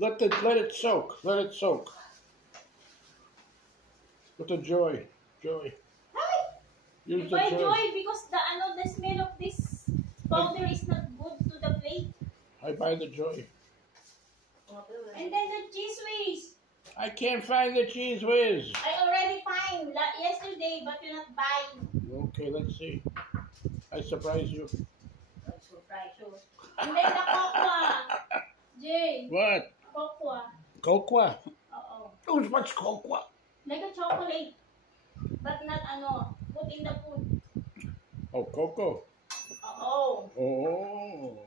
Let it soak. Let it soak. With the joy. Joy. Use the Why joy. joy? Because the smell of this powder is not good to the plate. I buy the joy. And then the cheese whiz. I can't find the cheese whiz. I already found yesterday, but you're not buying. Okay, let's see. I surprise you. Surprise you. And then the cocoa. Jay. What? Cocoa. Cocoa? Oo. Too much cocoa. Like a chocolate. But not put in the food. Oh, cocoa. Oo. Oh.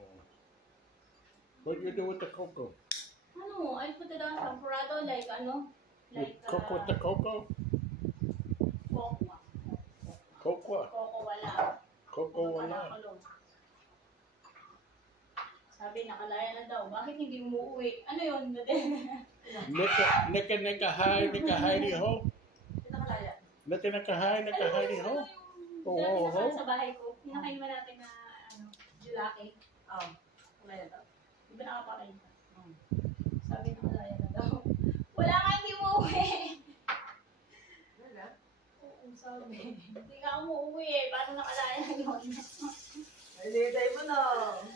What do you do with the cocoa? I put it on temporado like You cook with the cocoa? Cocoa. Cocoa. Cocoa wala. Cocoa wala. Sabi nakalaya na daw. Bakit hindi umuwi? Ano yun? Nika hi di ho. Nakalaya. Nika hi di ho. Oo. Sa bahay ko. Pinakain natin na julaki. Nakalaya daw. Di ba nakapakain ka? Sabi nakalaya na daw. Wala ka hindi umuwi. Wala? Oo, sabi. Hindi ka umuwi eh. Paano nakalaya na yun? Nalitay mo na.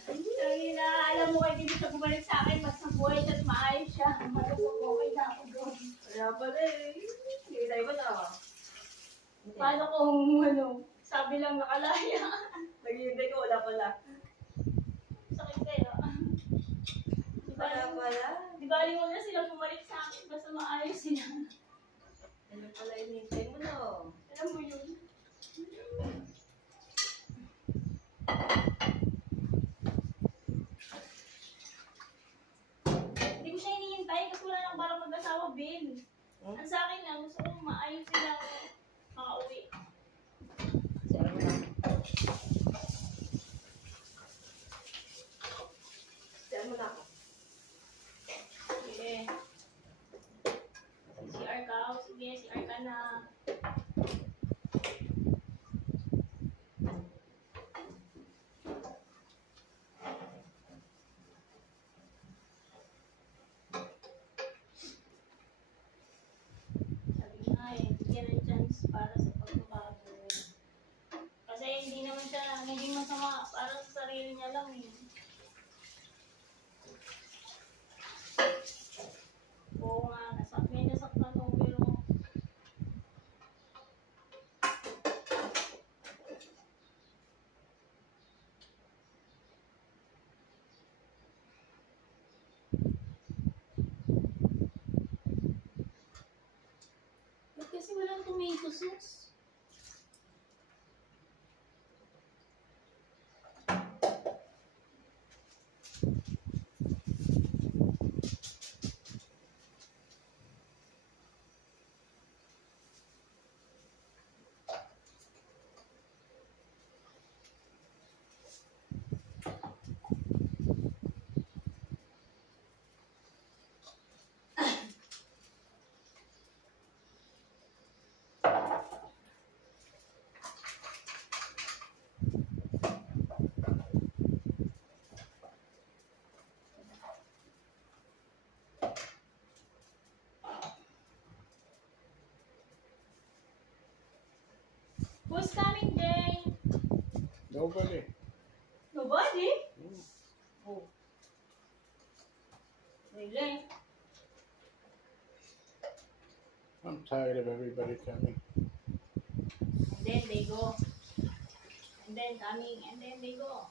Sabi na, alam mo kayo, hindi siya bumalik sa akin. Mas nabuhay siya at maayos siya. Malusok okay na ako doon. Kaya pala eh. Nalitay mo na. Paano kung sabi lang nakalaya? Naghihintay ko, wala pala. Sakit kaya. Wala pala. Di ba mo na sila bumalik sa akin. Basta maayos sila. Ano pala hinihintay mo na? Alam mo yun? Hindi ko siya hinihintay kasi wala lang parang mag-asawa, Bill. Ang sa akin lang, gusto ko maayos silang makauwi. Sira mo na. Sira mo na ako. Sige. CR ka. Sige, CR ka na. Para sa pagbabago. Kasi hindi naman siya, hindi masama para sa sarili niya lang eh. Oo nga, may nasaktan ko pero ba't kasi walang tomato sauce? Who's coming, Jane? Nobody. Nobody? Oh. Really? I'm tired of everybody coming. And then they go. And then coming, and then they go.